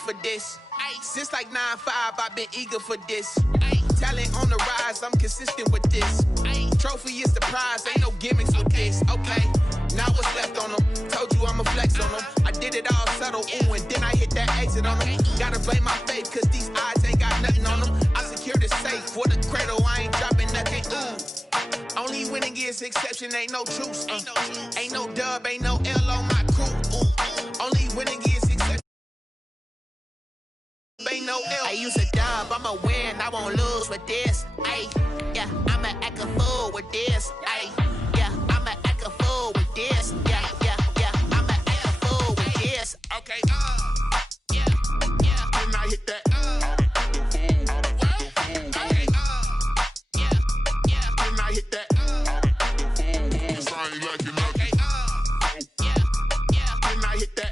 for this. Since like 9-5, I've been eager for this. Talent on the rise, I'm consistent with this. Trophy is the prize, ain't no gimmicks with this. Okay, now what's left on them? Told you I'ma flex on them. I did it all subtle, ooh, and then I hit that exit on them. Gotta blame my faith, cause these odds ain't got nothing on them. I secure the safe for the cradle, I ain't dropping nothing, ooh. Only winning is exception, ain't no truce. Ain't no dub, ain't no L on my crew, ooh. Only winning is exception. Ain't no L. I use a dub, I'ma win, I won't lose with this. Ay, yeah, I'ma act a fool with this. Ay, yeah, I'ma act a fool with this. Yeah, yeah, yeah, I'ma act a fool with this. Okay, yeah, yeah. When I hit that, okay, yeah, yeah. When I hit that, it's I ain't like it. Okay, yeah, yeah. When I hit that.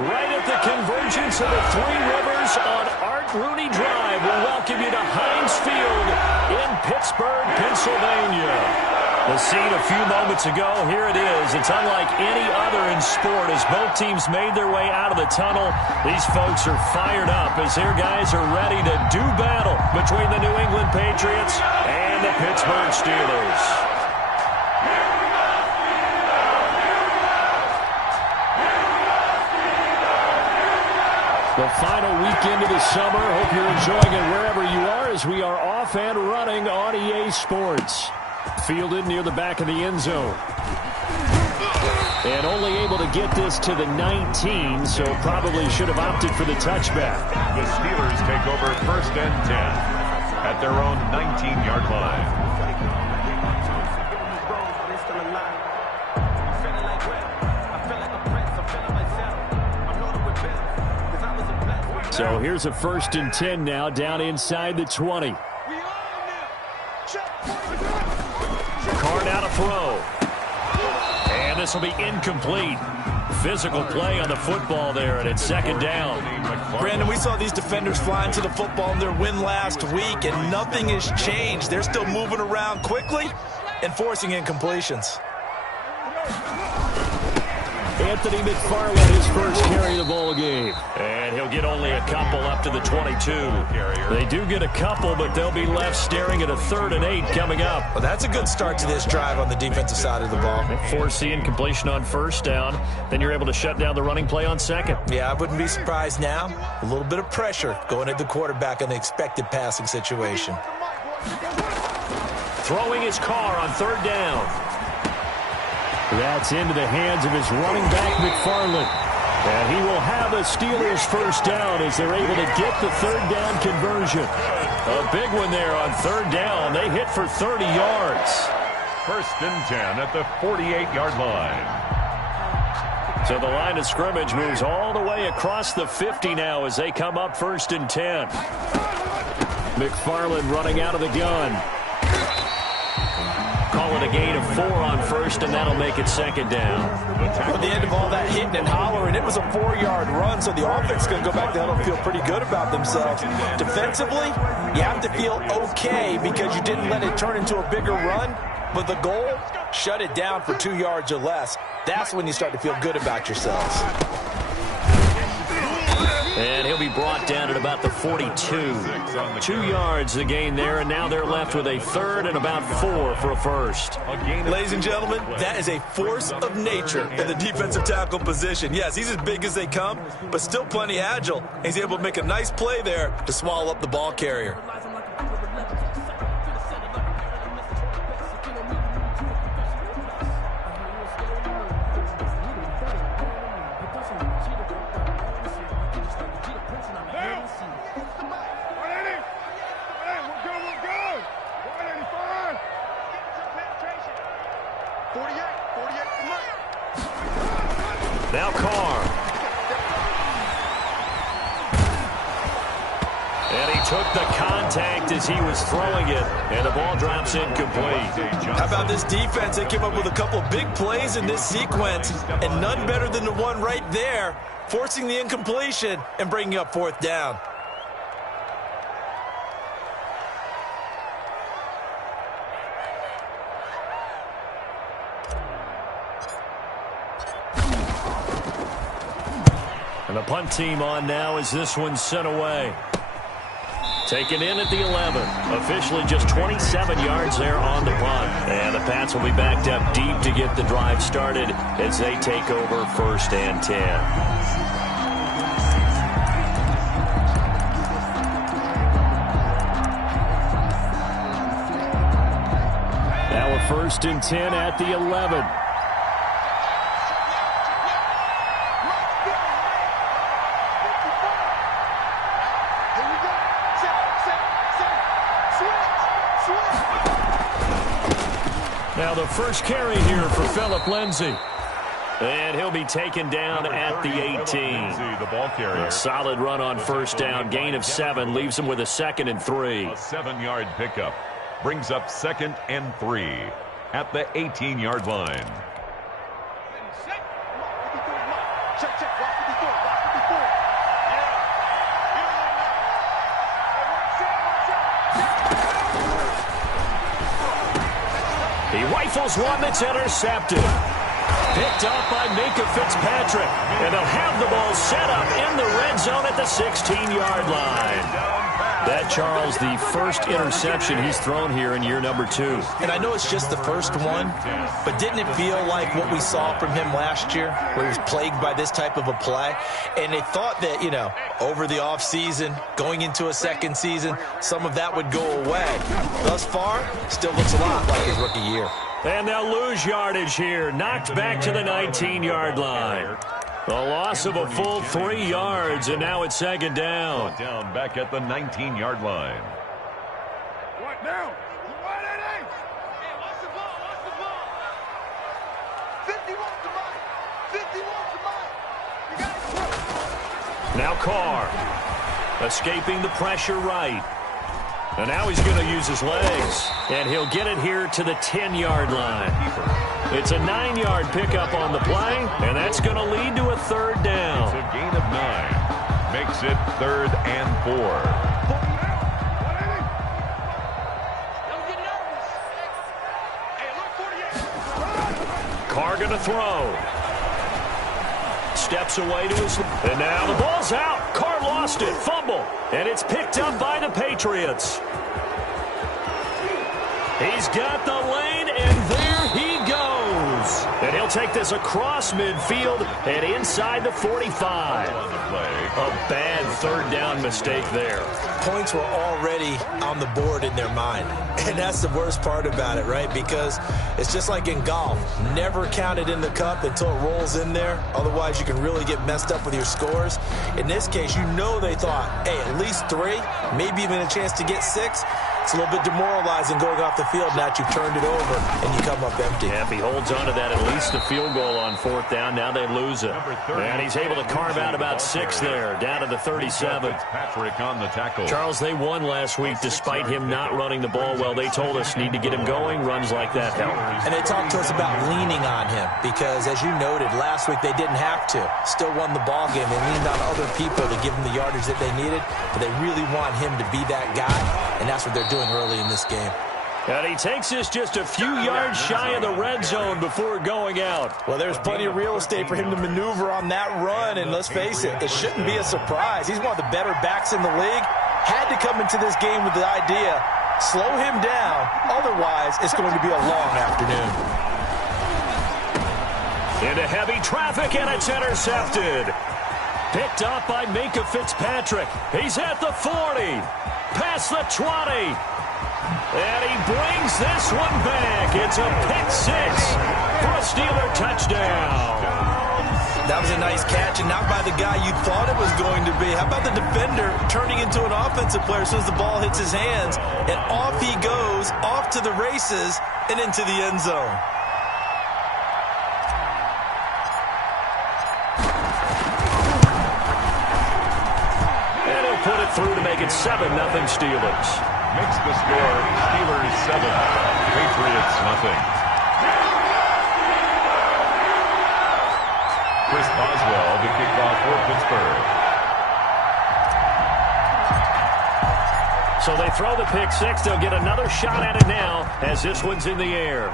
Right at the convergence of the Three Rivers on Art Rooney Drive, we'll welcome you to Heinz Field in Pittsburgh, Pennsylvania. The scene a few moments ago, here it is. It's unlike any other in sport as both teams made their way out of the tunnel. These folks are fired up as their guys are ready to do battle between the New England Patriots and the Pittsburgh Steelers. The final weekend of the summer. Hope you're enjoying it wherever you are as we are off and running on EA Sports. Fielded near the back of the end zone. And only able to get this to the 19, so probably should have opted for the touchback. The Steelers take over 1st and 10 at their own 19-yard line. So here's a 1st and 10 now, down inside the 20. Carr now to throw. And this will be incomplete. Physical play on the football there, and it's 2nd down. Brandon, we saw these defenders flying to the football in their win last week, and nothing has changed. They're still moving around quickly and forcing incompletions. Anthony McFarland, his first carry of the ball game. And he'll get only a couple up to the 22. They do get a couple, but they'll be left staring at a 3rd and 8 coming up. Well, that's a good start to this drive on the defensive side of the ball. Force the incompletion on 1st down. Then you're able to shut down the running play on 2nd. Yeah, I wouldn't be surprised now. A little bit of pressure going at the quarterback in the expected passing situation. Throwing his Carr on 3rd down. That's into the hands of his running back, McFarland. And he will have a Steelers 1st down as they're able to get the 3rd down conversion. A big one there on 3rd down. They hit for 30 yards. 1st and 10 at the 48-yard line. So the line of scrimmage moves all the way across the 50 now as they come up 1st and 10. McFarland running out of the gun. Call it a gain of 4 on 1st, and that'll make it 2nd down. At the end of all that hitting and hollering, it was a 4-yard run, so the offense is going to go back there and feel pretty good about themselves. Defensively, you have to feel okay because you didn't let it turn into a bigger run, but the goal, shut it down for 2 yards or less. That's when you start to feel good about yourselves. And he'll be brought down at about the 42. 2 yards the gain there, and now they're left with a 3rd and about 4 for a 1st. Ladies and gentlemen, that is a force of nature in the defensive tackle position. Yes, he's as big as they come, but still plenty agile. He's able to make a nice play there to swallow up the ball carrier. Now Carr. And he took the contact as he was throwing it, and the ball drops incomplete. How about this defense? They came up with a couple big plays in this sequence, and none better than the one right there, forcing the incompletion and bringing up 4th down. And the punt team on now as this one's sent away. Taken in at the 11. Officially just 27 yards there on the punt. And the Pats will be backed up deep to get the drive started as they take over 1st and 10. Now a 1st and 10 at the 11. Now the first carry here for Phillip Lindsay. And he'll be taken down at the 18. The ball carrier. A solid run on 1st down. Gain of 7 leaves him with a 2nd and 3. A 7-yard pickup brings up 2nd and 3 at the 18-yard line. He rifles one that's intercepted. Picked up by Minka Fitzpatrick. And they'll have the ball set up in the red zone at the 16-yard line. That, Charles, the first interception he's thrown here in year number 2. And I know it's just the first one, but didn't it feel like what we saw from him last year, where he was plagued by this type of a play? And they thought that, you know, over the offseason, going into a second season, some of that would go away. Thus far, still looks a lot like his rookie year. And they'll lose yardage here. Knocked back to the 19-yard line. A loss of a full 3 yards, and now it's 2nd down. Down back at the 19-yard line. What now? What it is? Hey, what's the ball? What's the ball? 50 wants the money. 50 wants the money. You got it. Now Carr. Escaping the pressure right. And now he's going to use his legs. And he'll get it here to the 10-yard line. It's a 9-yard pickup on the play, and that's going to lead to a 3rd down. It's a gain of 9. Makes it 3rd and 4. Carr going to throw. Steps away to his... And now the ball's out. Carr lost it. Fumble. And it's picked up by the Patriots. He's got the lane, and there he goes. And he'll take this across midfield and inside the 45. A bad 3rd down mistake there. Points were already on the board in their mind. And that's the worst part about it, right? Because it's just like in golf. Never count it in the cup until it rolls in there. Otherwise, you can really get messed up with your scores. In this case, you know they thought, hey, at least 3, maybe even a chance to get 6. It's a little bit demoralizing going off the field now that you've turned it over and you come up empty. Yeah, if he holds on to that, at least a field goal on 4th down. Now they lose it. And he's able to carve out about 6 there, down to the 37. Patrick on the tackle. Charles, they won last week despite him not running the ball well. They told us need to get him going. Runs like that help. And they talked to us about leaning on him because, as you noted, last week they didn't have to. Still won the ball game. They leaned on other people to give them the yardage that they needed, but they really want him to be that guy, and that's what they're doing early in this game. And he takes us just a few yards shy of the red zone before going out. Well, there's plenty of real estate for him to maneuver on that run, and let's face it, it shouldn't be a surprise. He's one of the better backs in the league. Had to come into this game with the idea, slow him down, otherwise it's going to be a long afternoon. Into heavy traffic, and it's intercepted. Picked up by Minka Fitzpatrick. He's at the 40. Past the 20. And he brings this one back. It's a pick-6 for a Steeler touchdown. That was a nice catch, and not by the guy you thought it was going to be. How about the defender turning into an offensive player as soon as the ball hits his hands, and off he goes, off to the races, and into the end zone. put it through to make it 7-0 Steelers. Makes the score Steelers 7, Patriots nothing. Chris Boswell to kick off for Pittsburgh. So they throw the pick six. They'll get another shot at it now as this one's in the air.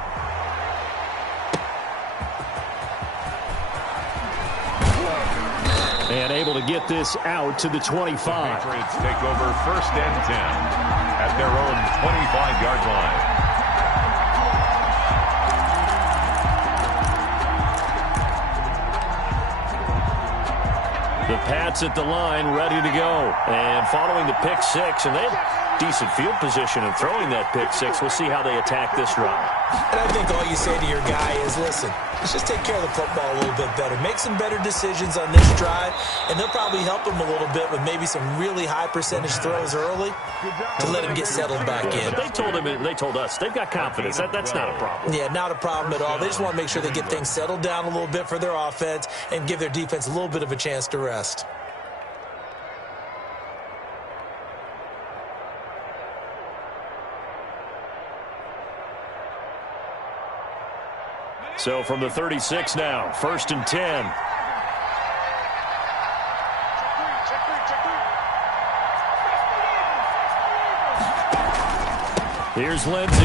And able to get this out to the 25. The Patriots take over 1st and 10 at their own 25-yard line. The Pats at the line, ready to go. And following the pick six, and they have decent field position in throwing that pick six. We'll see how they attack this run. And I think all you say to your guy is, listen, let's just take care of the football a little bit better. Make some better decisions on this drive, and they'll probably help him a little bit with maybe some really high percentage throws early to let him get settled back in. But they told us they've got confidence. That's not a problem. Yeah, not a problem at all. They just want to make sure they get things settled down a little bit for their offense and give their defense a little bit of a chance to rest. So from the 36 now, 1st and 10. Here's Lindsey.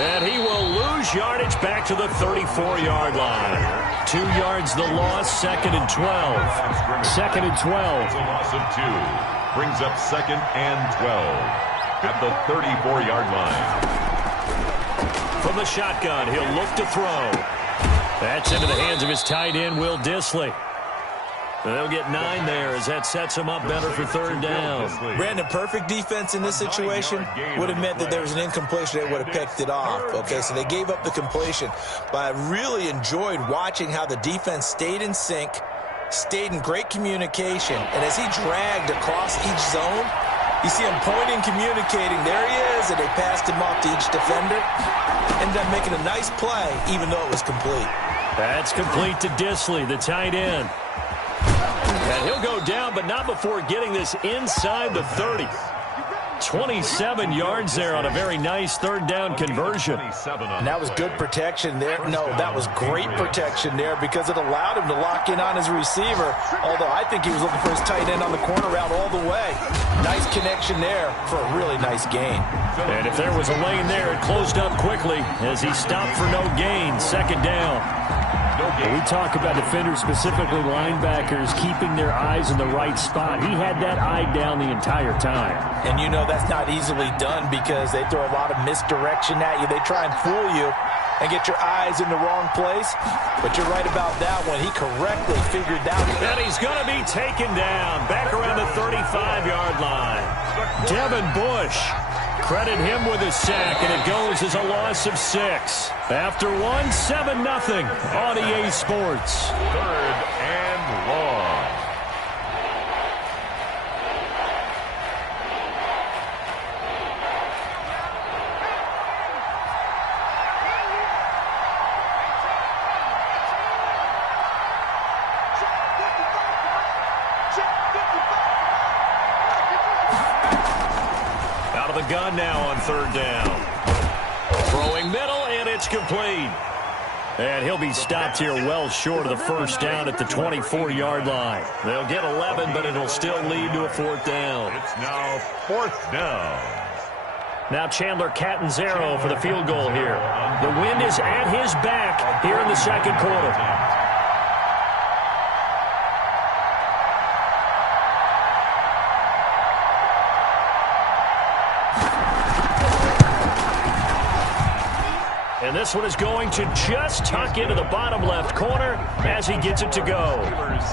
And he will lose yardage back to the 34-yard line. 2 yards the loss, 2nd and 12. 2nd and 12. It's a loss of 2. Brings up 2nd and 12 at the 34-yard line. From the shotgun, he'll look to throw. That's into the hands of his tight end, Will Dissly. They'll get 9 there as that sets him up better for 3rd down. Brandon, perfect defense in this situation would have meant that there was an incompletion. They would have picked it off. Okay, so they gave up the completion. But I really enjoyed watching how the defense stayed in sync, stayed in great communication. And as he dragged across each zone, you see him pointing, communicating. There he is, and they passed him off to each defender. Ended up making a nice play, even though it was complete. That's complete to Dissly, the tight end. And he'll go down, but not before getting this inside the 30. 27 yards there on a very nice 3rd down conversion. And that was good protection there. No, that was great protection there because it allowed him to lock in on his receiver, although I think he was looking for his tight end on the corner route all the way. Nice connection there for a really nice gain. And if there was a lane there, it closed up quickly as he stopped for no gain. 2nd down. We talk about defenders, specifically linebackers, keeping their eyes in the right spot. He had that eye down the entire time. And you know that's not easily done because they throw a lot of misdirection at you. They try and fool you and get your eyes in the wrong place. But you're right about that one. He correctly figured that one. And he's going to be taken down back around the 35-yard line. Devin Bush. Credit him with a sack, and it goes as a loss of 6. After 7-0 on EA Sports. 3rd and long. Out of the gun now on 3rd down. Throwing middle, and it's complete. And he'll be stopped here well short of the 1st down at the 24-yard line. They'll get 11, but it'll still lead to a 4th down. It's now 4th down. Now Chandler Catanzaro for the field goal here. The wind is at his back here in the 2nd quarter. And this one is going to just tuck into the bottom left corner as he gets it to go.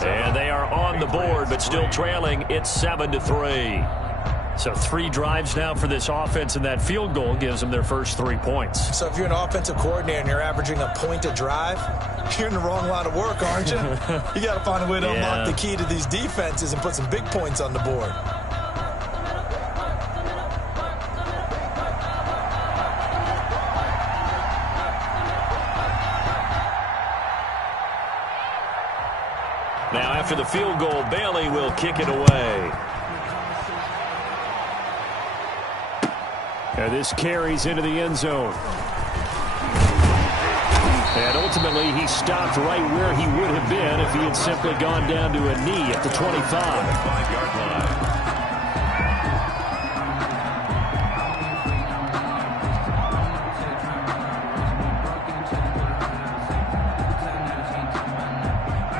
And they are on the board, but still trailing. It's 7-3. So 3 drives now for this offense, and that field goal gives them their first 3 points. So if you're an offensive coordinator and you're averaging a point a drive, you're in the wrong line of work, aren't you? You got to find a way to unlock the key to these defenses and put some big points on the board. Now, after the field goal, Bailey will kick it away. And this carries into the end zone. And ultimately, he stopped right where he would have been if he had simply gone down to a knee at the 25. 5-yard line.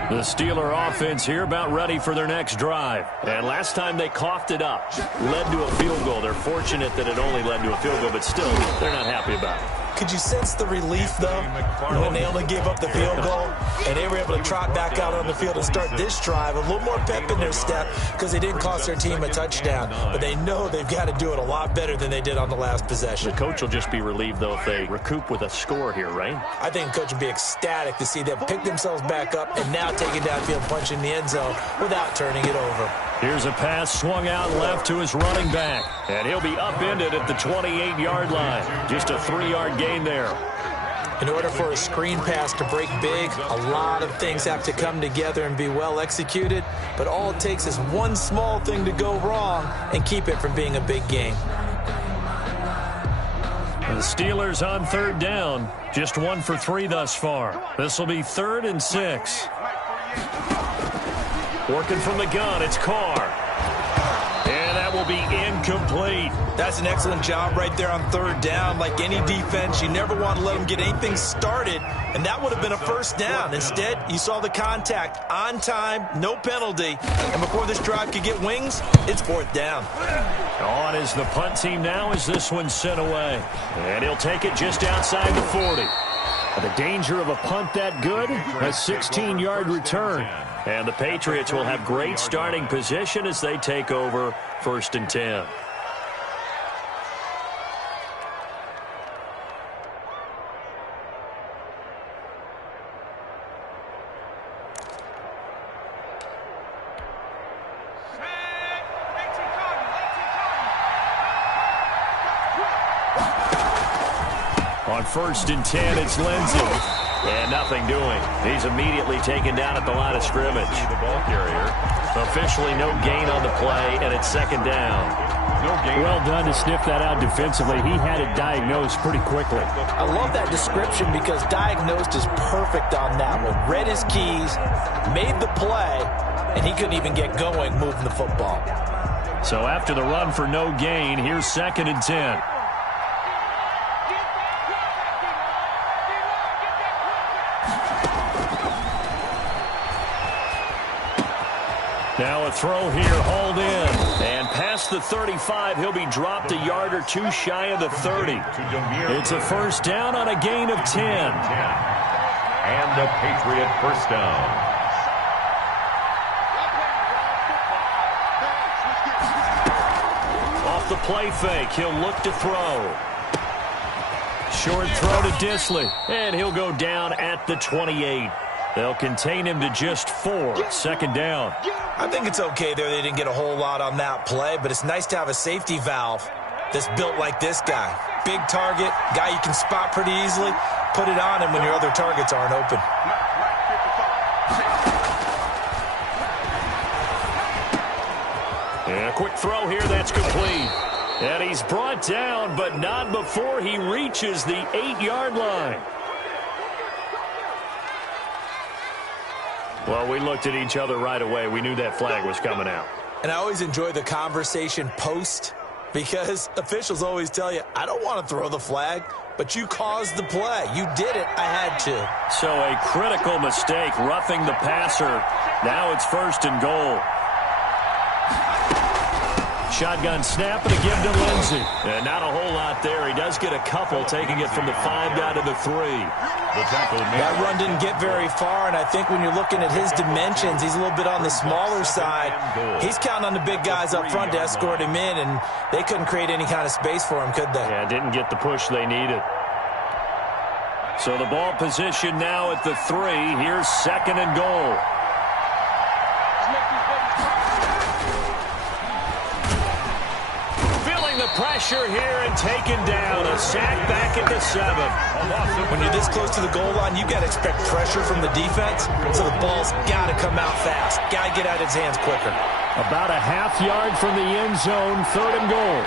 The Steeler offense here about ready for their next drive. And last time they coughed it up, led to a field goal. They're fortunate that it only led to a field goal, but still, they're not happy about it. Could you sense the relief, though, when they only gave up the field goal and they were able to trot back out on the field and start this drive? A little more pep in their step because they didn't cost their team a touchdown. But they know they've got to do it a lot better than they did on the last possession. The coach will just be relieved, though, if they recoup with a score here, right? I think the coach will be ecstatic to see them pick themselves back up and now take it downfield, punch in the end zone without turning it over. Here's a pass swung out left to his running back. And he'll be upended at the 28-yard line. Just a 3-yard gain there. In order for a screen pass to break big, a lot of things have to come together and be well executed. But all it takes is one small thing to go wrong and keep it from being a big game. The Steelers on third down. Just 1 for 3 thus far. This will be 3rd and 6. Working from the gun, it's Carr. And that will be incomplete. That's an excellent job right there on third down. Like any defense, you never want to let them get anything started, and that would have been a first down. Instead, you saw the contact on time, no penalty, and before this drive could get wings, it's 4th down. On is the punt team now as this one's sent away. And he'll take it just outside the 40. The danger of a punt that good, a 16-yard return. And the Patriots will have great starting position as they take over 1st and 10. On 1st and 10, it's Lindsey. And nothing doing. He's immediately taken down at the line of scrimmage. The ball carrier. Officially no gain on the play, and it's 2nd down. No gain. Well done to sniff that out defensively. He had it diagnosed pretty quickly. I love that description because diagnosed is perfect on that one. Read his keys, made the play, and he couldn't even get going moving the football. So after the run for no gain, here's 2nd and 10. Now a throw here, hauled in. And past the 35, he'll be dropped a yard or 2 shy of the 30. It's a 1st down on a gain of 10. And a Patriot 1st down. Off the play fake, he'll look to throw. Short throw to Disley, and he'll go down at the 28. They'll contain him to just 4, 2nd down. I think it's okay there. They didn't get a whole lot on that play, but it's nice to have a safety valve that's built like this guy. Big target, guy you can spot pretty easily. Put it on him when your other targets aren't open. And a quick throw here, that's complete. And he's brought down, but not before he reaches the 8-yard line. Well, we looked at each other right away. We knew that flag was coming out. And I always enjoy the conversation post because officials always tell you, I don't want to throw the flag, but you caused the play. You did it. I had to. So a critical mistake, roughing the passer. Now it's 1st and goal. Shotgun snap and a give to Lindsey. And not a whole lot there. He does get a couple, taking it from the 5 down to the 3. That run didn't get very far, and I think when you're looking at his dimensions, he's a little bit on the smaller side. He's counting on the big guys up front to escort him in, and they couldn't create any kind of space for him, could they? Yeah, didn't get the push they needed. So the ball position now at the 3. Here's 2nd and goal. Pressure here and taken down. A sack back at the 7. When you're this close to the goal line, you've got to expect pressure from the defense, so the ball's got to come out fast. Got to get out of his hands quicker. About a half yard from the end zone, 3rd and goal.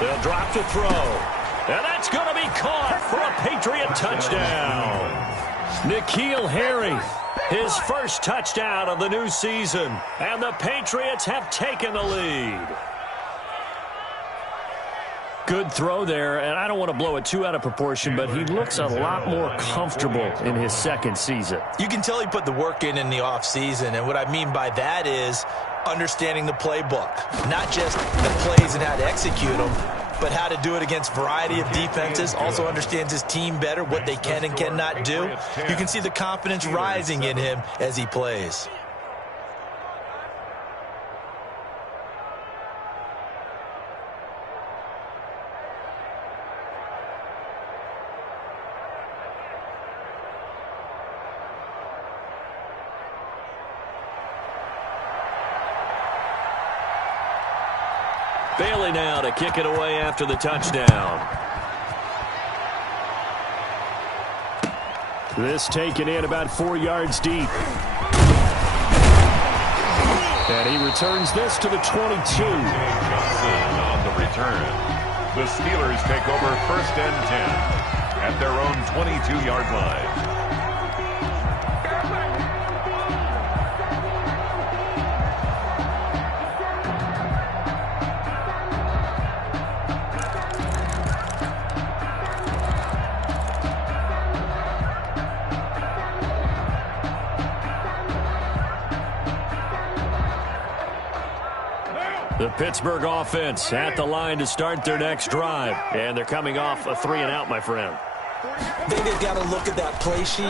They'll drop to throw. And that's going to be caught for a Patriot touchdown. N'Keal Harry, his first touchdown of the new season. And the Patriots have taken the lead. Good throw there, and I don't want to blow it too out of proportion, but he looks a lot more comfortable in his second season. You can tell he put the work in the offseason, and what I mean by that is understanding the playbook. Not just the plays and how to execute them, but how to do it against a variety of defenses. Also understands his team better, what they can and cannot do. You can see the confidence rising in him as he plays. Bailey now to kick it away after the touchdown. This taken in about 4 yards deep. And he returns this to the 22. Johnson on the return. The Steelers take over 1st and 10 at their own 22-yard line. The Pittsburgh offense at the line to start their next drive. And they're coming off a 3-and-out, my friend. They've got to look at that play sheet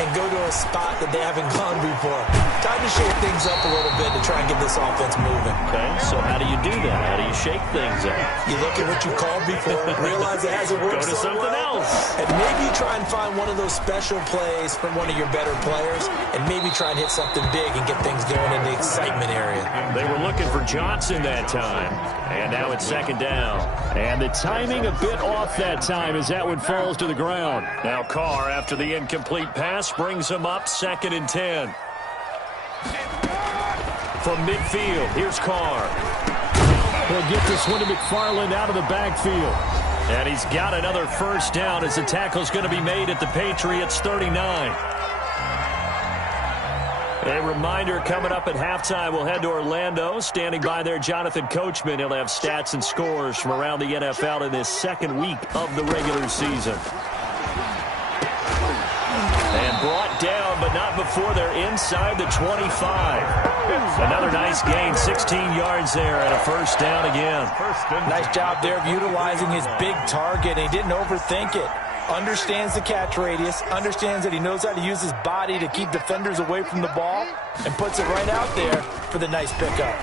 and go to a spot that they haven't gone before. Time to shake things up a little bit to try and get this offense moving. Okay, so how do you do that? How do you shake things up? You look at what you called before, realize it hasn't worked Go to something else. and maybe try and find one of those special plays from one of your better players, and maybe try and hit something big and get things going in the excitement area. They were looking for Johnson that time, and now it's 2nd down. And the timing a bit off that time as that one falls to the ground. Now Carr, after the incomplete pass, brings him up 2nd and 10. From midfield, here's Carr. He'll get this one to McFarland out of the backfield. And he's got another 1st down as the tackle's going to be made at the Patriots' 39. A reminder, coming up at halftime, we'll head to Orlando. Standing by there, Jonathan Coachman. He'll have stats and scores from around the NFL in this 2nd week of the regular season. And brought down, but not before they're inside the 25. Another nice gain, 16 yards there, and a 1st down again. Nice job there of utilizing his big target. He didn't overthink it. Understands the catch radius, understands that he knows how to use his body to keep defenders away from the ball, and puts it right out there for the nice pickup.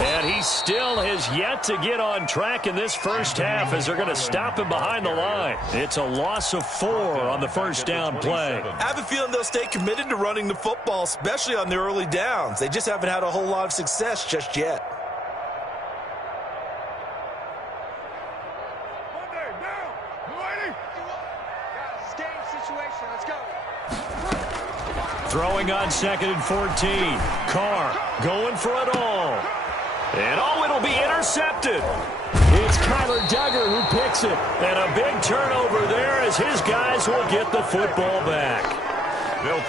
And he still has yet to get on track in this 1st half as they're going to stop him behind the line. It's a loss of 4 on the 1st down play. I have a feeling they'll stay committed to running the football, especially on their early downs. They just haven't had a whole lot of success just yet. Throwing on 2nd and 14. Carr going for it all. And it'll be intercepted. It's Kyler Duggar who picks it. And a big turnover there as his guys will get the football back.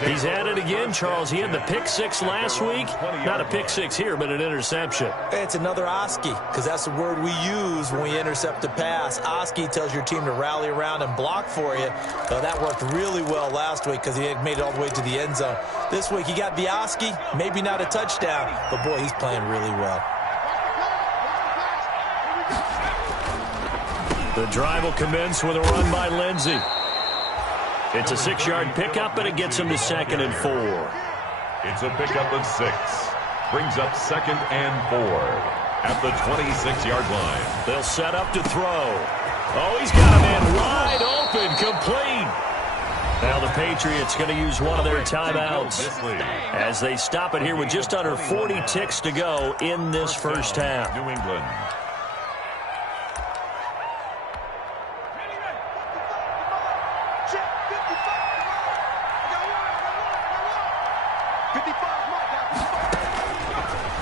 He's at it again, Charles. He had the pick 6 last week. Not a pick 6 here, but an interception. It's another Oski, because that's the word we use when we intercept a pass. Oski tells your team to rally around and block for you. That worked really well last week because he had made it all the way to the end zone. This week he got the Oski, maybe not a touchdown, but boy, he's playing really well. The drive will commence with a run by Lindsey. It's a 6-yard pickup, and it gets him to 2nd and 4. It's a pickup of 6. Brings up 2nd and 4 at the 26-yard line. They'll set up to throw. Oh, he's got a man wide open, complete. Now the Patriots going to use one of their timeouts as they stop it here with just under 40 ticks to go in this 1st half. New England.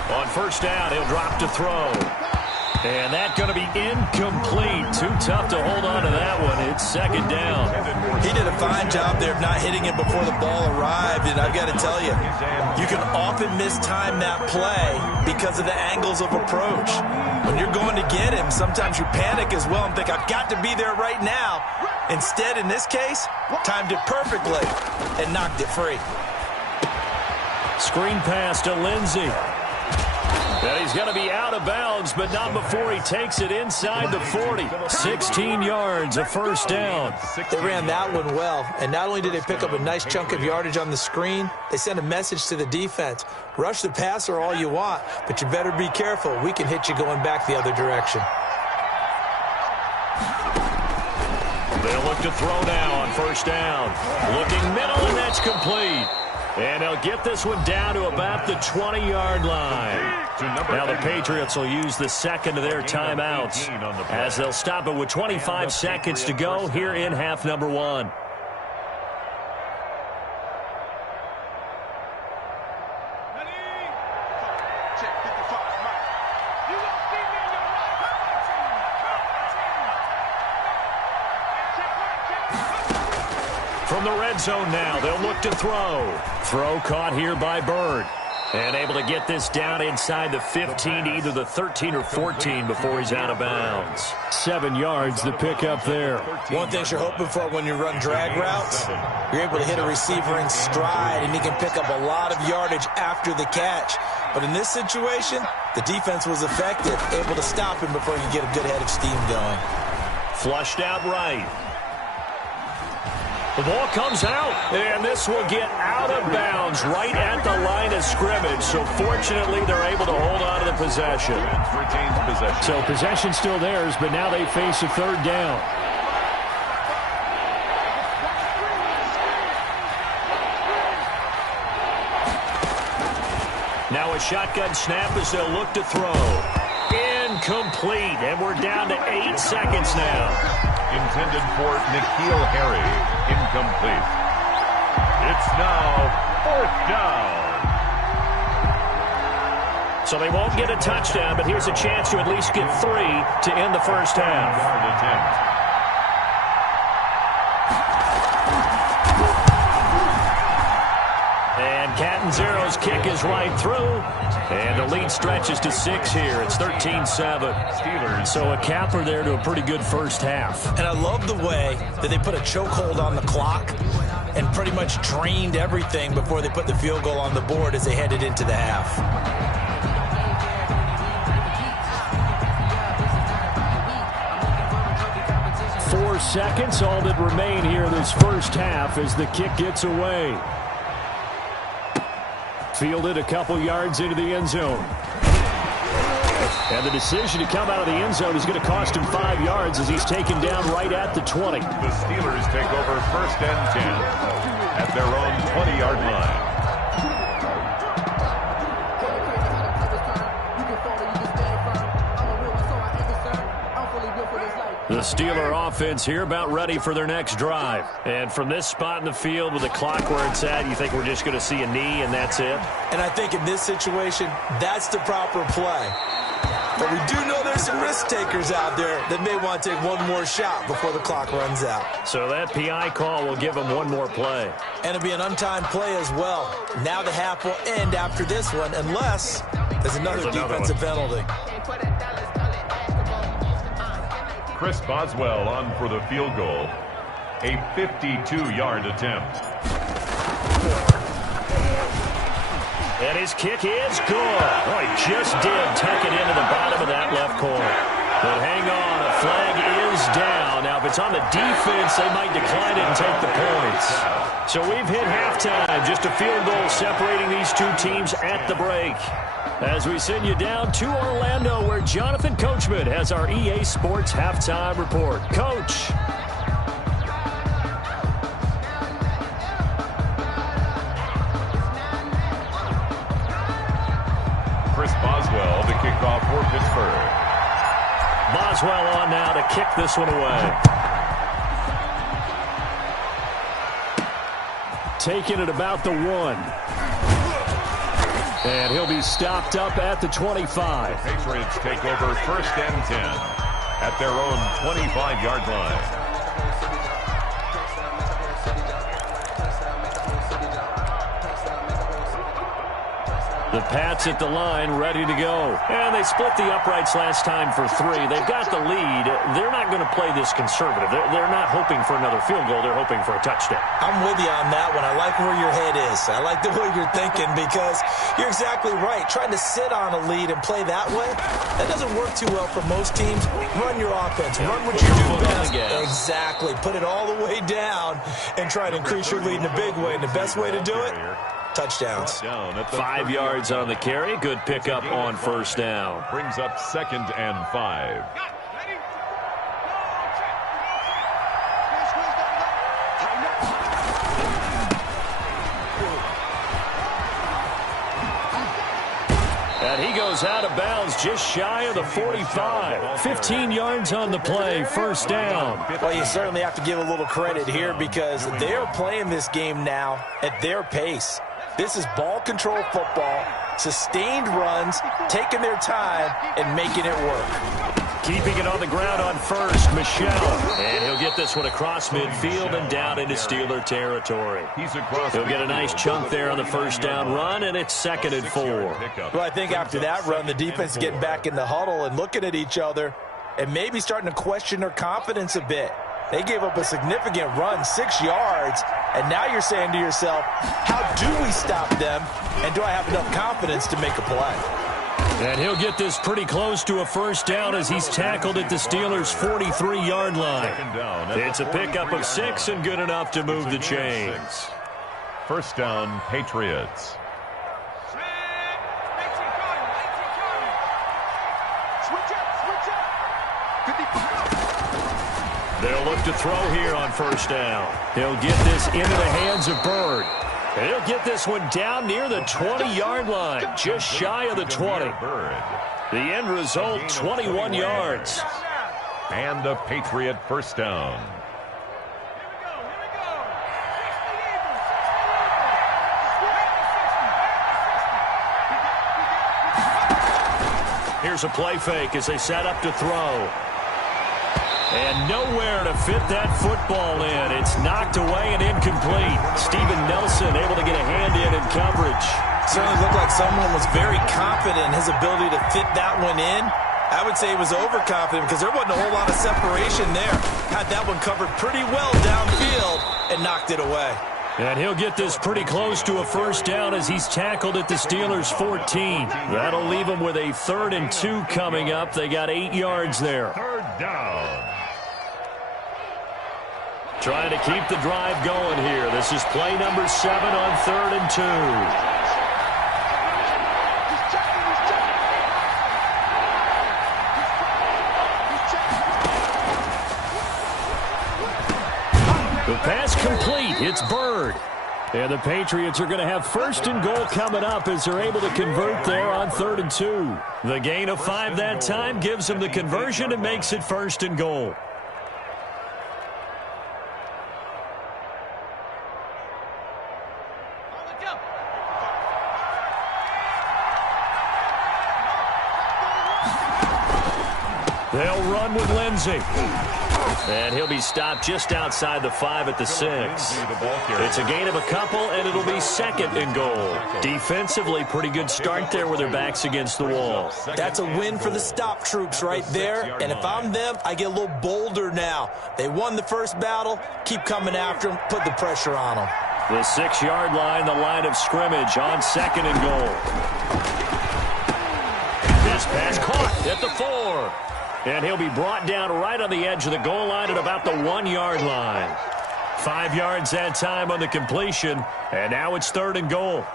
On 1st down, he'll drop to throw. And that's going to be incomplete. Too tough to hold on to that one. It's second down. He did a fine job there of not hitting it before the ball arrived. And I've got to tell you, you can often mistime that play because of the angles of approach. When you're going to get him, sometimes you panic as well and think, I've got to be there right now. Instead, in this case, timed it perfectly and knocked it free. Screen pass to Lindsey. And he's going to be out of bounds, but not before he takes it inside the 40. 16 yards, a first down. They ran that one well, and not only did they pick up a nice chunk of yardage on the screen, they sent a message to the defense. Rush the passer all you want, but you better be careful. We can hit you going back the other direction. They'll look to throw now on first down. Looking middle, and that's complete. And they'll get this one down to about the 20-yard line. Now the Patriots will use the second of their timeouts as they'll stop it with 25 seconds to go here in half number one. From the red zone now, they'll look to throw. Throw caught here by Bird. And able to get this down inside the 15 to either the 13 or 14 before he's out of bounds. 7 yards to pick up there. One thing you're hoping for when you run drag routes, you're able to hit a receiver in stride, and he can pick up a lot of yardage after the catch. But in this situation, the defense was effective, able to stop him before he could get a good head of steam going. Flushed out right. The ball comes out, and this will get out of bounds right at the line of scrimmage. So fortunately, they're able to hold on to the possession. Retains possession. So possession still theirs, but now they face a third down. Now a shotgun snap as they'll look to throw. Incomplete, and we're down to 8 seconds now. Intended for N'Keal Harry. Incomplete. It's now fourth down. So they won't get a touchdown, but here's a chance to at least get 3 to end the first half. Yard attempt. And Catanzaro's kick is right through. And the lead stretches to 6 here. It's 13-7. Steelers. So a capper there to a pretty good first half. And I love the way that they put a chokehold on the clock and pretty much drained everything before they put the field goal on the board as they headed into the half. 4 seconds, all that remain here this first half as the kick gets away. Fielded a couple yards into the end zone. And the decision to come out of the end zone is going to cost him 5 yards as he's taken down right at the 20. The Steelers take over first and 10 at their own 20-yard line. The Steeler offense here about ready for their next drive. And from this spot in the field with the clock where it's at, you think we're just going to see a knee and that's it? And I think in this situation, that's the proper play. But we do know there's some risk takers out there that may want to take one more shot before the clock runs out. So that PI call will give them one more play. And it'll be an untimed play as well. Now the half will end after this one unless there's another defensive penalty. Chris Boswell on for the field goal. A 52-yard attempt. And his kick is good. Oh, he just did tuck it into the bottom of that left corner. But hang on, a flag is down. Now, if it's on the defense, they might decline it and take the points. So we've hit halftime. Just a field goal separating these two teams at the break. As we send you down to Orlando, where Jonathan Coachman has our EA Sports Halftime Report. Coach. Chris Boswell, the kickoff for Pittsburgh. Boswell on now to kick this one away. Taking it about the 1. And he'll be stopped up at the 25. The Patriots take over 1st and 10 at their own 25-yard line. The Pats at the line, ready to go. And they split the uprights last time for 3. They've got the lead. They're not going to play this conservative. They're not hoping for another field goal. They're hoping for a touchdown. I'm with you on that one. I like where your head is. I like the way you're thinking because you're exactly right. Trying to sit on a lead and play that way, that doesn't work too well for most teams. Run your offense. Run what you do best. Exactly. Put it all the way down and try to increase your lead in a big way. And the best way to do it, touchdowns. 5 yards on the carry. Good pickup on 1st down. Brings up 2nd and 5. And he goes out of bounds just shy of the 45. 15 yards on the play. 1st down. Well, you certainly have to give a little credit here because they're playing this game now at their pace. This is ball control football, sustained runs, taking their time, and making it work. Keeping it on the ground on 1st, Michelle. And he'll get this one across midfield and down into Steeler territory. He'll get a nice chunk there on the 1st down run, and it's 2nd and 4. Well, I think after that run, the defense is getting back in the huddle and looking at each other and maybe starting to question their confidence a bit. They gave up a significant run, 6 yards, and now you're saying to yourself, how do we stop them, and do I have enough confidence to make a play? And he'll get this pretty close to a 1st down as he's tackled at the Steelers' 43-yard line. It's a pickup of 6 and good enough to move the chains. 1st down, Patriots. They'll look to throw here on 1st down. He'll get this into the hands of Bird. And he'll get this one down near the 20-yard line, just shy of the 20. The end result, 21 yards. And a Patriot 1st down. Here's a play fake as they set up to throw. And nowhere to fit that football in. It's knocked away and incomplete. Steven Nelson able to get a hand in coverage. Certainly looked like someone was very confident in his ability to fit that one in. I would say he was overconfident because there wasn't a whole lot of separation there. Had that one covered pretty well downfield and knocked it away. And he'll get this pretty close to a 1st down as he's tackled at the Steelers' 14. That'll leave him with a 3rd and 2 coming up. They got 8 yards there. 3rd down. Trying to keep the drive going here. This is play number 7 on 3rd and 2. The pass complete. It's Bird. And the Patriots are going to have 1st and goal coming up as they're able to convert there on 3rd and 2. The gain of 5 that time gives them the conversion and makes it 1st and goal. They'll run with Lindsey. And he'll be stopped just outside the 5 at the 6. It's a gain of a couple, and it'll be 2nd and goal. Defensively, pretty good start there with their backs against the wall. That's a win for the stop troops right there. And if I'm them, I get a little bolder now. They won the first battle. Keep coming after them. Put the pressure on them. The 6-yard line, the line of scrimmage on 2nd and goal. This pass caught at the 4. And he'll be brought down right on the edge of the goal line at about the 1-yard line. 5 yards that time on the completion, and now it's 3rd and goal.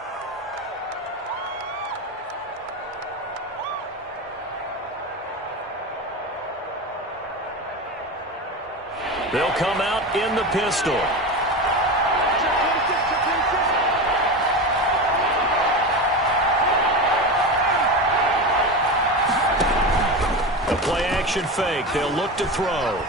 They'll come out in the pistol. A play-action fake. They'll look to throw.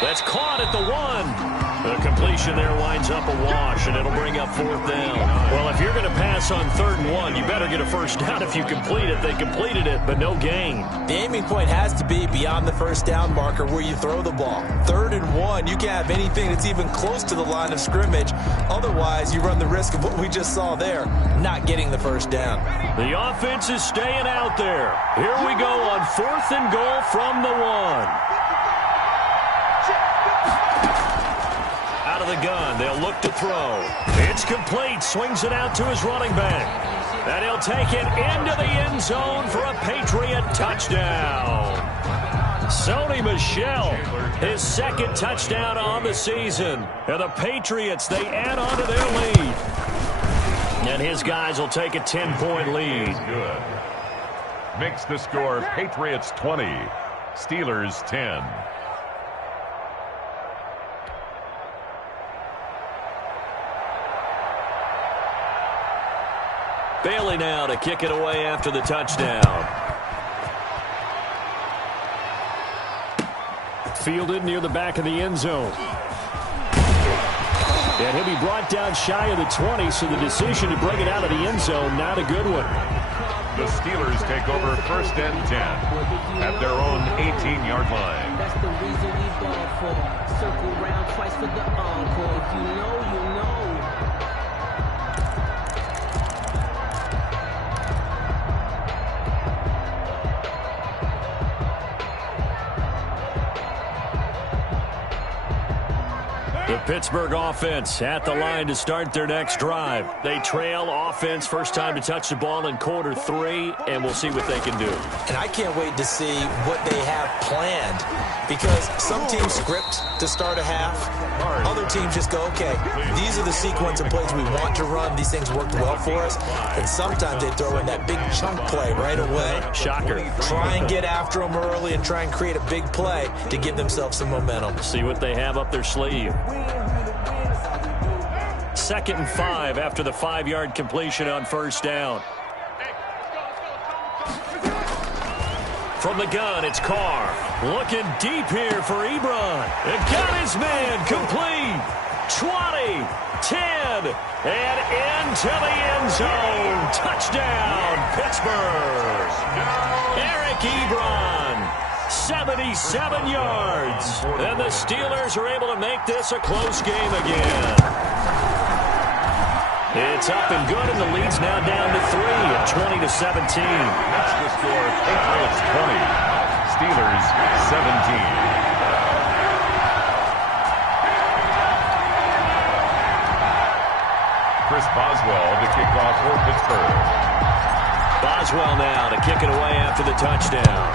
That's caught at the 1. The completion there winds up a wash, and it'll bring up 4th down. Well, if you're going to pass on 3rd and 1, you better get a first down if you complete it. They completed it, but no gain. The aiming point has to be beyond the first down marker where you throw the ball. 3rd and 1, you can't have anything that's even close to the line of scrimmage. Otherwise, you run the risk of what we just saw there, not getting the first down. The offense is staying out there. Here we go on 4th and goal from the 1. Out of the gun, they'll look to throw. It's complete, swings it out to his running back. And he'll take it into the end zone for a Patriot touchdown. Sony Michel, his 2nd touchdown on the season. And the Patriots, they add on to their lead. And his guys will take a 10-point lead. Good. Makes the score Patriots 20, Steelers 10. Bailey now to kick it away after the touchdown. Fielded near the back of the end zone. And he'll be brought down shy of the 20, so the decision to bring it out of the end zone, not a good one. The Steelers take over 1st and 10 at their own 18-yard line. That's the reason we ball for. Circle round twice for the encore. If you know, you know. The Pittsburgh offense at the line to start their next drive. They trail offense, first time to touch the ball in quarter 3, and we'll see what they can do. And I can't wait to see what they have planned, because some teams script to start a half. Other teams just go, okay, these are the sequence of plays we want to run. These things worked well for us. And sometimes they throw in that big chunk play right away. Shocker. Try and get after them early and try and create a big play to give themselves some momentum. See what they have up their sleeve. 2nd and 5 after the 5-yard completion on 1st down. From the gun, it's Carr. Looking deep here for Ebron. And got his man complete. 20, 10, and into the end zone. Touchdown, Pittsburgh. Eric Ebron, 77 yards. And the Steelers are able to make this a close game again. It's up and good, and the lead's now down to 3 at 20-17. That's the score, Patriots 20, Steelers 17. Chris Boswell to kick off for Pittsburgh. Boswell now to kick it away after the touchdown.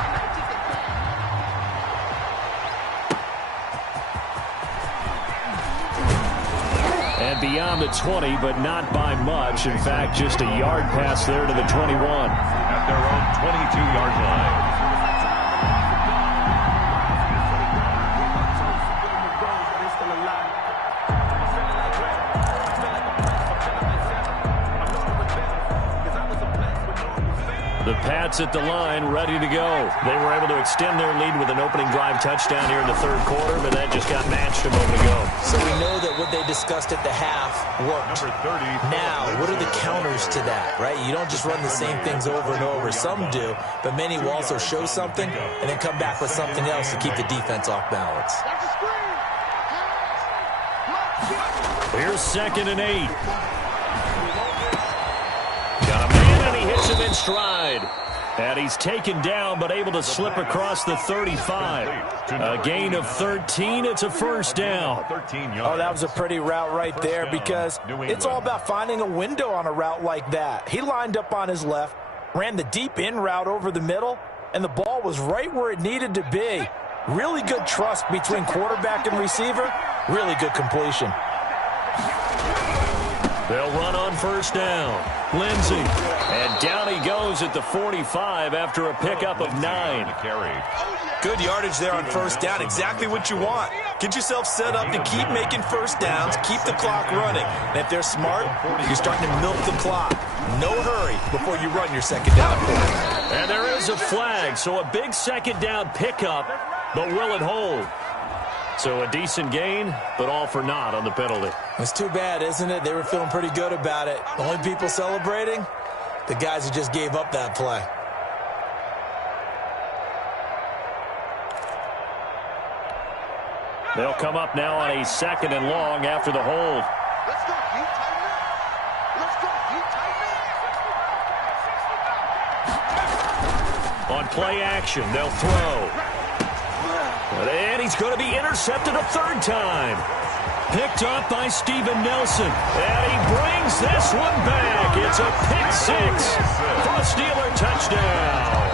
And beyond the 20, but not by much. In fact, just a yard pass there to the 21. At their own 22-yard line. The Pats at the line, ready to go. They were able to extend their lead with an opening drive touchdown here in the 3rd quarter, but that just got matched a moment ago. So we know that what they discussed at the half worked. Number 30. Now, what are the counters to that, right? You don't just run the same things over and over. Some do, but many will also show something and then come back with something else to keep the defense off balance. Here's 2nd and 8. Got a man, and he hits him in stride. And he's taken down, but able to slip across the 35. A gain of 13. It's a first down. Oh, that was a pretty route right there, because it's all about finding a window on a route like that. He lined up on his left, ran the deep in route over the middle, and the ball was right where it needed to be. Really good trust between quarterback and receiver. Really good completion. They'll run on first down. Lindsey. And down he goes at the 45 after a pickup of 9. Good yardage there on first down. Exactly what you want. Get yourself set up to keep making first downs, keep the clock running. And if they're smart, you're starting to milk the clock. No hurry before you run your second down play. And there is a flag, so a big second down pickup, but will it hold? So a decent gain, but all for naught on the penalty. It's too bad, isn't it? They were feeling pretty good about it. The only people celebrating, the guys who just gave up that play. They'll come up now on a 2nd and long after the hold. Let's go, D. Tighten up. Let's go, D. Tighten up. On play action, they'll throw. And he's going to be intercepted a 3rd time. Picked up by Steven Nelson. And he brings this one back. It's a pick 6 for a Steeler touchdown.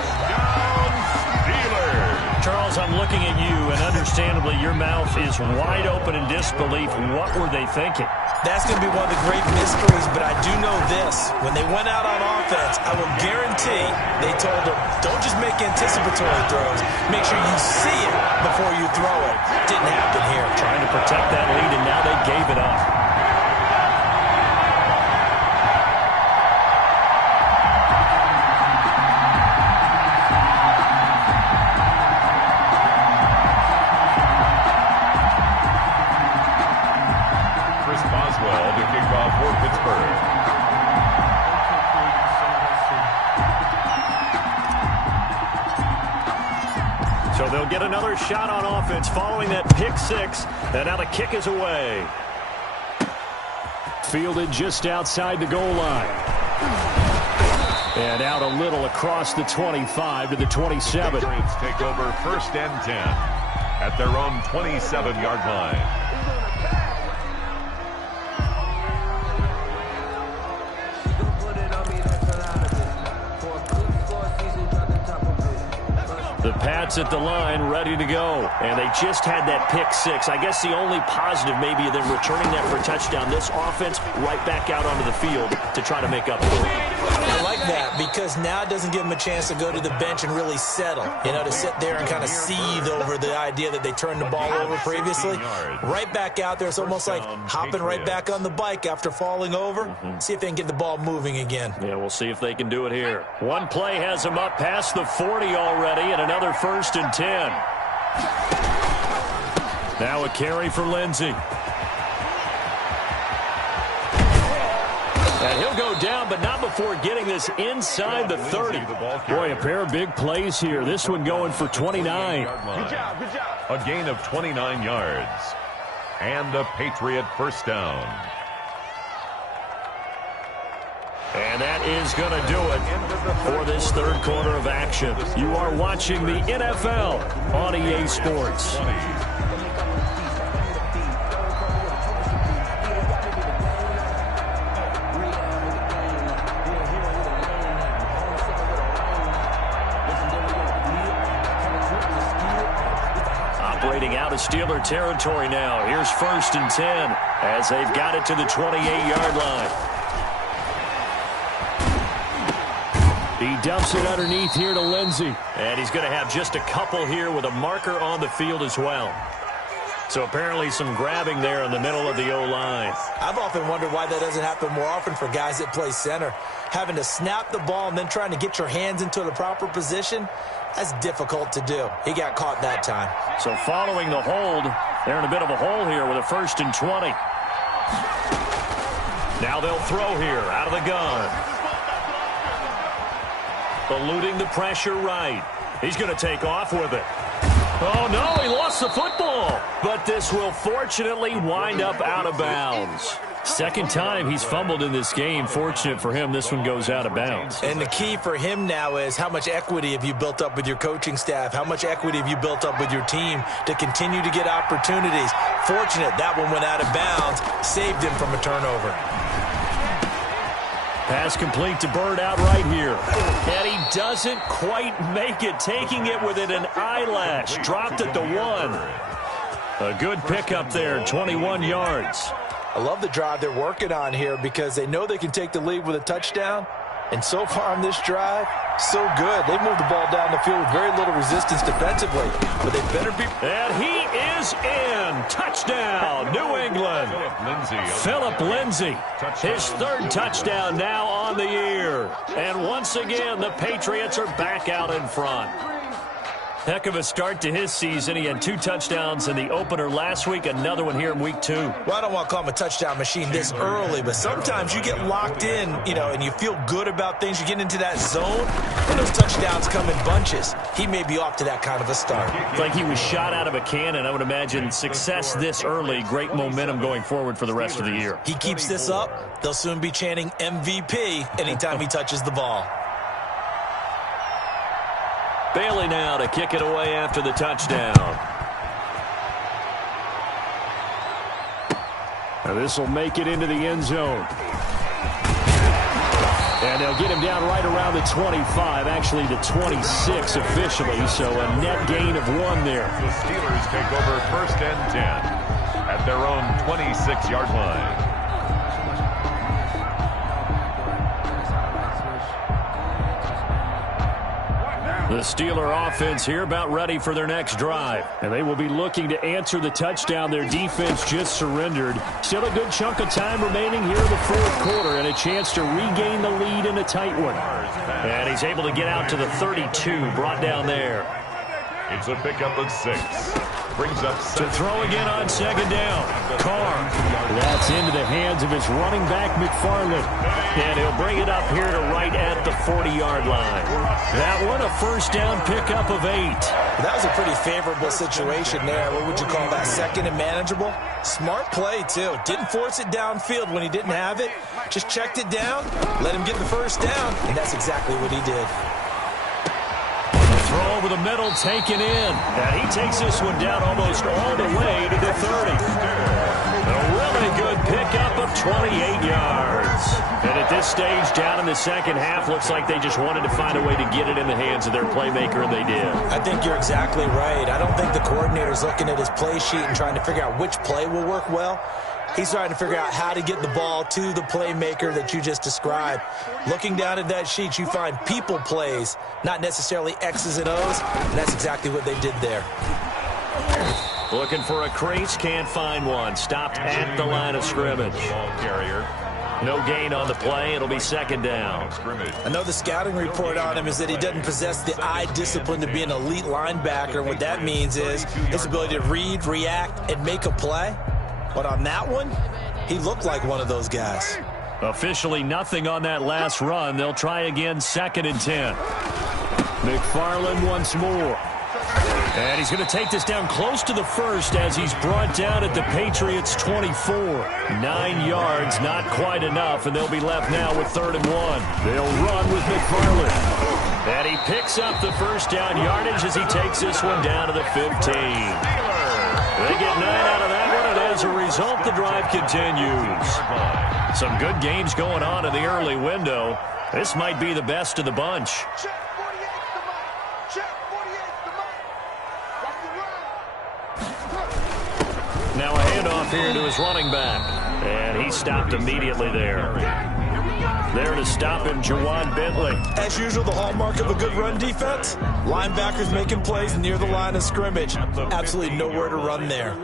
Charles, I'm looking at you, and understandably, your mouth is wide open in disbelief. What were they thinking? That's going to be one of the great mysteries, but I do know this. When they went out on offense, I will guarantee they told them, don't just make anticipatory throws. Make sure you see it before you throw it. Didn't happen here. Trying to protect that lead, and now they gave it up. So they'll get another shot on offense following that pick 6, and now the kick is away. Fielded just outside the goal line. And out a little across the 25 to the 27. The Patriots take over 1st and 10 at their own 27-yard line. The Pats at the line, ready to go. And they just had that pick 6. I guess the only positive maybe of them returning that for a touchdown. This offense right back out onto the field to try to make up for it. I like that because now it doesn't give them a chance to go to the bench and really settle. You know, to sit there and kind of seethe over the idea that they turned the ball over previously. Right back out there. It's almost like hopping right back on the bike after falling over. See if they can get the ball moving again. Yeah, we'll see if they can do it here. One play has them up past the 40 already, and another 1st and 10. Now a carry for Lindsey. And he'll go down, but not before getting this inside the 30. Boy, a pair of big plays here. This one going for 29. Good job, good job. A gain of 29 yards. And a Patriot 1st down. And that is going to do it for this 3rd quarter of action. You are watching the NFL on EA Sports. Operating out of Steeler territory now. Here's 1st and 10 as they've got it to the 28-yard line. He dumps it underneath here to Lindsey. And he's going to have just a couple here with a marker on the field as well. So apparently some grabbing there in the middle of the O-line. I've often wondered why that doesn't happen more often for guys that play center. Having to snap the ball and then trying to get your hands into the proper position, that's difficult to do. He got caught that time. So following the hold, they're in a bit of a hole here with a 1st and 20. Now they'll throw here out of the gun. Eluding the pressure right. He's going to take off with it. Oh, no, he lost the football. But this will fortunately wind up out of bounds. 2nd time he's fumbled in this game. Fortunate for him, this one goes out of bounds. And the key for him now is how much equity have you built up with your coaching staff? How much equity have you built up with your team to continue to get opportunities? Fortunate that one went out of bounds, saved him from a turnover. Pass complete to Bird out right here. And he doesn't quite make it, taking it within an eyelash. Dropped at the 1. A good pickup there, 21 yards. I love the drive they're working on here because they know they can take the lead with a touchdown. And so far on this drive, so good. They moved the ball down the field with very little resistance defensively. But they better be... And he is in. Touchdown, New England. Philip Lindsay. His 3rd touchdown now on the year. And once again, the Patriots are back out in front. Heck of a start to his season. He had 2 touchdowns in the opener last week, another one here in week 2. Well, I don't want to call him a touchdown machine this early, but sometimes you get locked in, and you feel good about things. You get into that zone, and those touchdowns come in bunches. He may be off to that kind of a start. It's like he was shot out of a cannon. I would imagine success this early, great momentum going forward for the rest of the year. He keeps this up, they'll soon be chanting MVP anytime he touches the ball. Bailey now to kick it away after the touchdown. Now this will make it into the end zone. And they'll get him down right around the 25, actually the 26 officially, so a net gain of 1 there. The Steelers take over 1st and 10 at their own 26-yard line. The Steeler offense here about ready for their next drive. And they will be looking to answer the touchdown their defense just surrendered. Still a good chunk of time remaining here in the 4th quarter and a chance to regain the lead in a tight one. And he's able to get out to the 32, brought down there. It's a pickup of 6. Brings up to throw again on 2nd down. Carr. That's into the hands of his running back, McFarland. And he'll bring it up here to right at the 40-yard line. That one, a 1st down pickup of 8. That was a pretty favorable situation there. What would you call that? 2nd and manageable? Smart play, too. Didn't force it downfield when he didn't have it. Just checked it down, let him get the 1st down, and that's exactly what he did. Throw over the middle, taken in. And he takes this one down almost all the way to the 30. A really good pickup of 28 yards. And at this stage, down in the 2nd half, looks like they just wanted to find a way to get it in the hands of their playmaker, and they did. I think you're exactly right. I don't think the coordinator's looking at his play sheet and trying to figure out which play will work well. He's trying to figure out how to get the ball to the playmaker that you just described. Looking down at that sheet, you find people plays, not necessarily X's and O's, and that's exactly what they did there. Looking for a crease, can't find one. Stopped at the line of scrimmage. Ball carrier. No gain on the play. It'll be 2nd down. I know the scouting report on him is that he doesn't possess the eye discipline to be an elite linebacker. And what that means is his ability to read, react, and make a play. But on that one, he looked like one of those guys. Officially nothing on that last run. They'll try again, 2nd and 10. McFarland once more. And he's going to take this down close to the 1st as he's brought down at the Patriots' 24. 9 yards, not quite enough, and they'll be left now with 3rd and 1. They'll run with McFarland. And he picks up the 1st down yardage as he takes this one down to the 15. They get 9 out of that one, and as a result, the drive continues. Some good games going on in the early window. This might be the best of the bunch. Check 48's the mic. Check 48's the mic. That's the run. Now a handoff here to his running back. And he stopped immediately there. There to stop him, Jawan Bentley. As usual, the hallmark of a good run defense, linebackers making plays near the line of scrimmage. Absolutely nowhere to run there.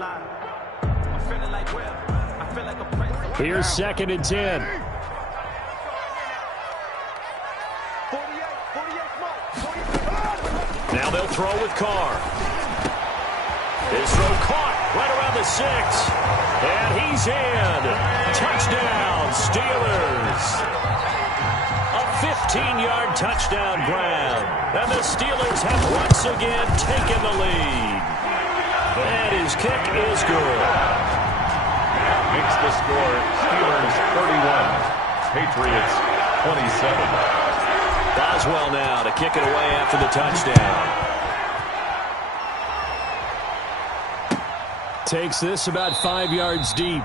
Here's 2nd and 10. 48 Now they'll throw with Carr. His throw caught right around the 6. And he's in. Touchdown, Steelers. A 15-yard touchdown grab. And the Steelers have once again taken the lead. And his kick is good. Makes the score Steelers 31, Patriots 27. Boswell now to kick it away after the touchdown. Takes this about 5 yards deep.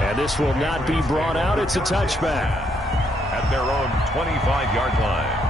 And this will not be brought out. It's a touchback. At their own 25-yard line.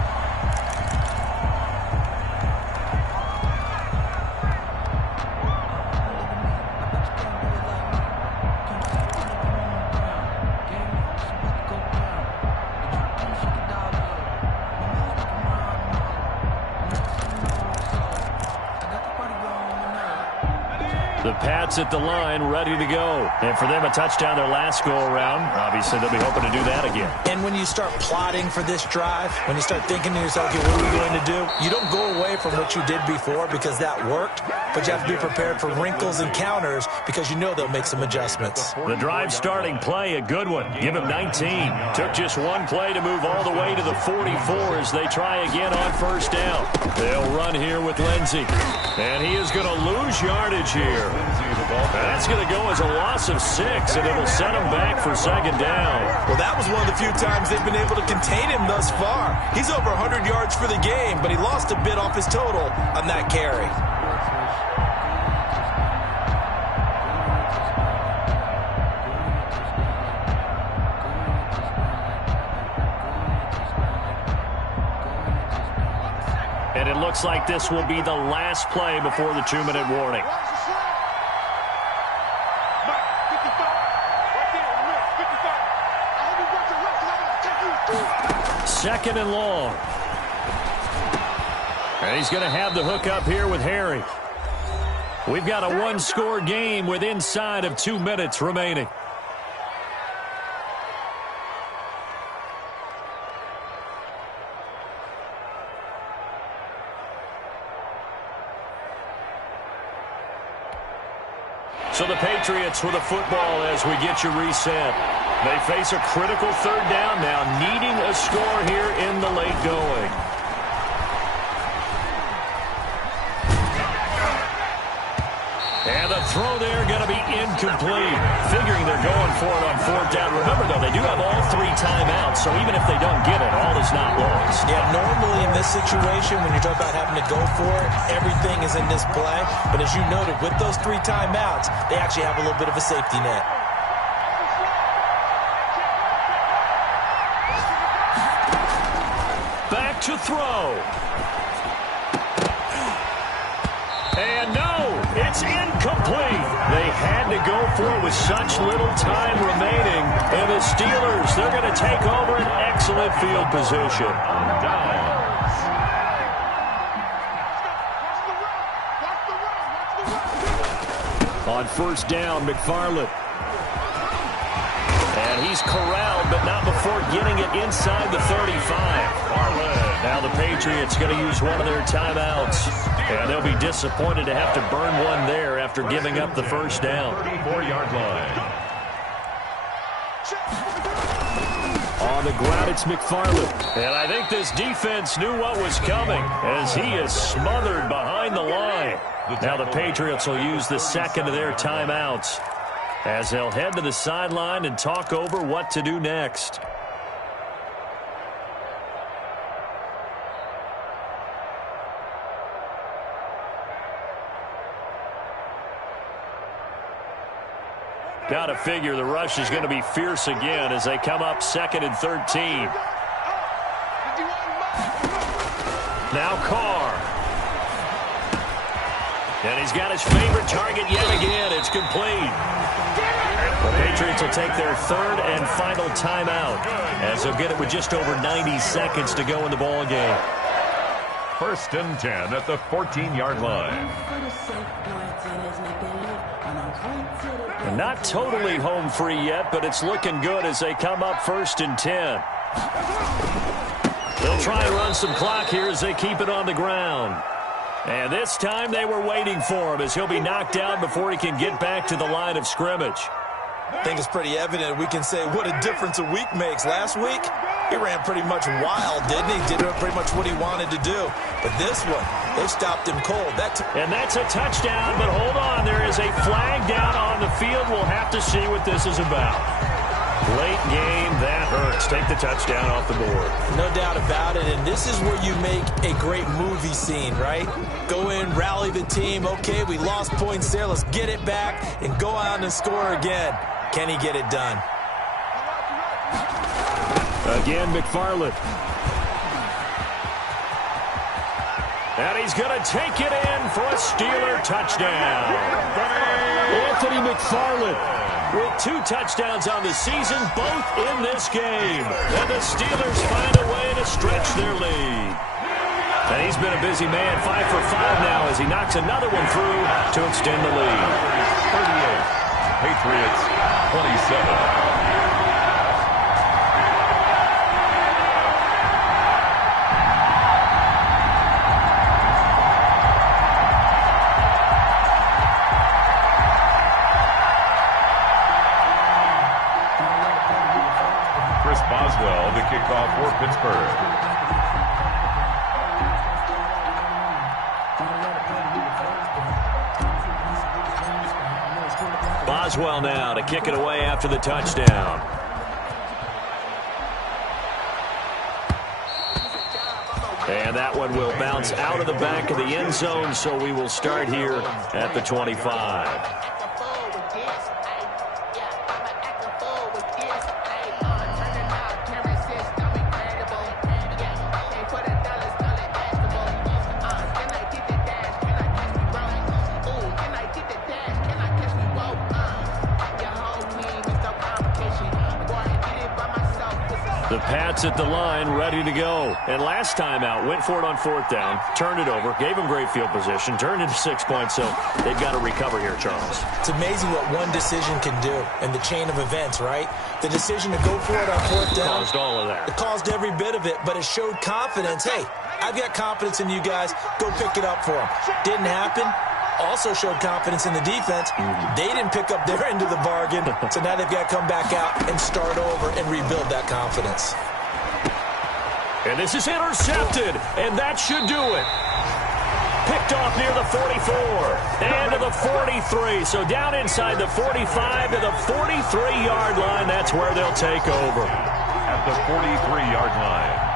The Pats at the line, ready to go. And for them, a touchdown their last go-around. Obviously, they'll be hoping to do that again. And when you start plotting for this drive, when you start thinking to yourself, okay, what are we going to do? You don't go away from what you did before because that worked, but you have to be prepared for wrinkles and counters because you know they'll make some adjustments. The drive starting play, a good one. Give him 19. Took just one play to move all the way to the 44 as they try again on first down. They'll run here with Lindsey. And he is going to lose yardage here. That's going to go as a loss of 6, and it'll set him back for second down. Well, that was one of the few times they've been able to contain him thus far. He's over 100 yards for the game, but he lost a bit off his total on that carry. And it looks like this will be the last play before the 2-minute warning. Second and long. And he's going to have the hook up here with Harry. We've got a one-score game with inside of 2 minutes remaining. So the Patriots with a football as we get you reset. They face a critical third down now, needing a score here in the late going. And the throw there going to be incomplete. Figuring they're going for it on fourth down. Remember, though, they do have all 3 timeouts, so even if they don't get it, all is not lost. Yeah, normally in this situation, when you talk about having to go for it, everything is in this play. But as you noted, with those 3 timeouts, they actually have a little bit of a safety net. Back to throw. And no, it's incomplete. They had to go for it with such little time remaining. And the Steelers, they're going to take over an excellent field position. On first down, McFarland. And he's corralled, but not before getting it inside the 35. Now the Patriots going to use one of their timeouts. And they'll be disappointed to have to burn one there after giving up the first down. 34-yard line. On the ground, it's McFarland. And I think this defense knew what was coming as he is smothered behind the line. Now the Patriots will use the second of their timeouts as they'll head to the sideline and talk over what to do next. Got to figure the rush is going to be fierce again as they come up 2nd and 13. Now Carr. And he's got his favorite target yet again. It's complete. The Patriots will take their 3rd and final timeout as they'll get it with just over 90 seconds to go in the ball game. 1st and 10 at the 14-yard line. And not totally home free yet, but it's looking good as they come up 1st and 10. They'll try and run some clock here as they keep it on the ground. And this time they were waiting for him as he'll be knocked down before he can get back to the line of scrimmage. I think it's pretty evident we can say what a difference a week makes. Last week, he ran pretty much wild, didn't he? Did pretty much what he wanted to do. But this one, they stopped him cold. And that's a touchdown, but hold on. There is a flag down on the field. We'll have to see what this is about. Late game, that hurts. Take the touchdown off the board. No doubt about it, and this is where you make a great movie scene, right? Go in, rally the team. Okay, we lost points there. Let's get it back and go out and score again. Can he get it done? Again, McFarland. And he's going to take it in for a Steeler touchdown. Anthony McFarland with 2 touchdowns on the season, both in this game. And the Steelers find a way to stretch their lead. And he's been a busy man, 5 for 5 now as he knocks another one through to extend the lead. 38. Patriots 27. Boswell to kick off for Pittsburgh. Boswell now to kick it away after the touchdown. And that one will bounce out of the back of the end zone, so we will start here at the 25. The Pats at the line, ready to go. And last time out, went for it on 4th down, turned it over, gave them great field position, turned into 6 points, so they've got to recover here, Charles. It's amazing what one decision can do in the chain of events, right? The decision to go for it on 4th down. Caused all of that. It caused every bit of it, but it showed confidence. Hey, I've got confidence in you guys. Go pick it up for them. Didn't happen. Also showed confidence in the defense. They didn't pick up their end of the bargain, so now they've got to come back out and start over and rebuild that confidence. And this is intercepted, and that should do it. Picked off near the 44 and to the 43. So down inside the 45 to the 43-yard line. That's where they'll take over. At the 43-yard line.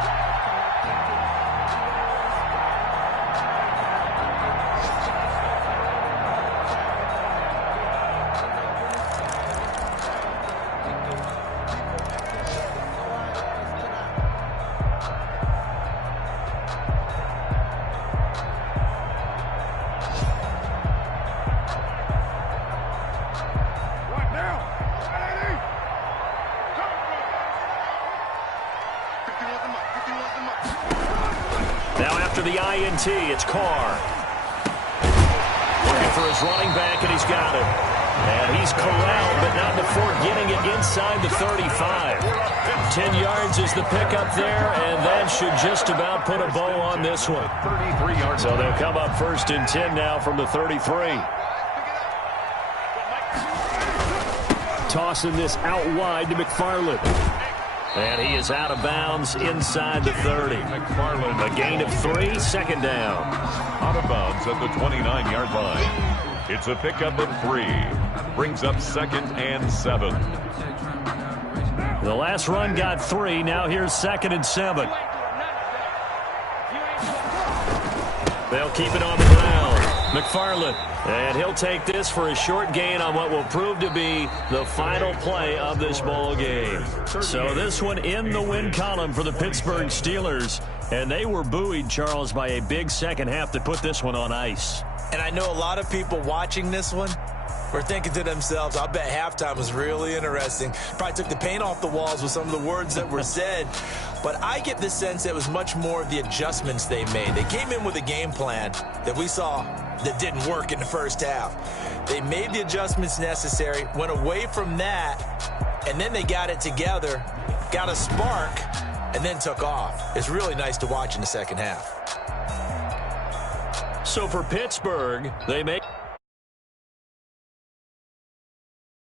Now after the INT, it's Carr. Looking for his running back, and he's got it. And he's corralled, but not before getting it inside the 35. 10 yards is the pickup there, and that should just about put a bow on this one. 33-yard. So they'll come up 1st and 10 now from the 33. Tossing this out wide to McFarland. And he is out of bounds inside the 30. McFarland. A gain of 3, 2nd down. Out of bounds at the 29-yard line. It's a pickup of 3. Brings up 2nd and 7. The last run got 3. Now here's 2nd and 7. They'll keep it on the ground. McFarland. And he'll take this for a short gain on what will prove to be the final play of this ball game. So this one in the win column for the Pittsburgh Steelers. And they were buoyed, Charles, by a big second half that put this one on ice. And I know a lot of people watching this one were thinking to themselves, I bet halftime was really interesting. Probably took the paint off the walls with some of the words that were said. But I get the sense it was much more of the adjustments they made. They came in with a game plan that we saw that didn't work in the first half. They made the adjustments necessary, went away from that, and then they got it together, got a spark, and then took off. It's really nice to watch in the second half. So for Pittsburgh, they make